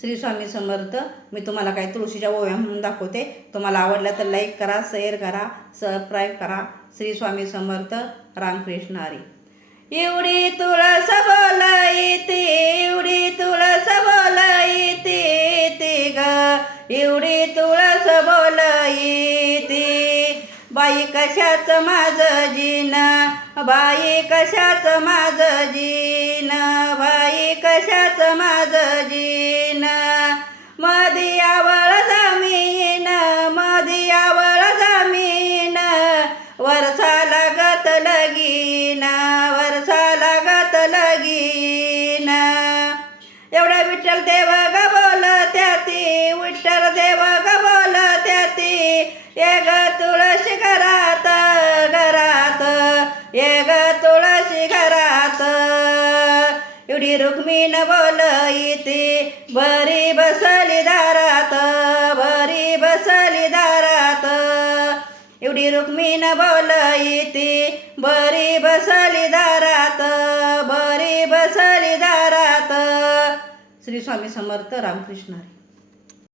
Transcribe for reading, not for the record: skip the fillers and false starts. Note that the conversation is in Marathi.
श्री स्वामी समर्थ. मी तुम्हाला काही तुळशीच्या ओव्या म्हणून दाखवते. तुम्हाला आवडल्या तर लाईक करा, शेअर करा, सबस्क्राईब करा. श्री स्वामी समर्थ. रामकृष्ण हरी. एवढी तुळस बोलायती, एवढी तुळस बोलायती ग, एवढी तुळस बोलायती. बाई कशाचं माझं जीन, बाई कशाचं माझं जीन, बाई कशाचं माझं जीन. मधी आवळ जमीन, मधी आवळ जमीन, वर्षा लागत लगीन, वर्षा लागत लगीन. एवढा विठ्ठल देव ग बोलत्या ती, विठ्ठल देव ग बोलत्या ती. ये ग तुळशी घरात, घरात, ये ग तुळशी घरात. एवढी रुक्मिण बोलईती, बरी बसली दारात, बरी बसली दारात. एवढी रुक्मिण बोलईती, बरी बसली दारात, बरी बसली दारात. श्री स्वामी समर्थ. रामकृष्ण हरी.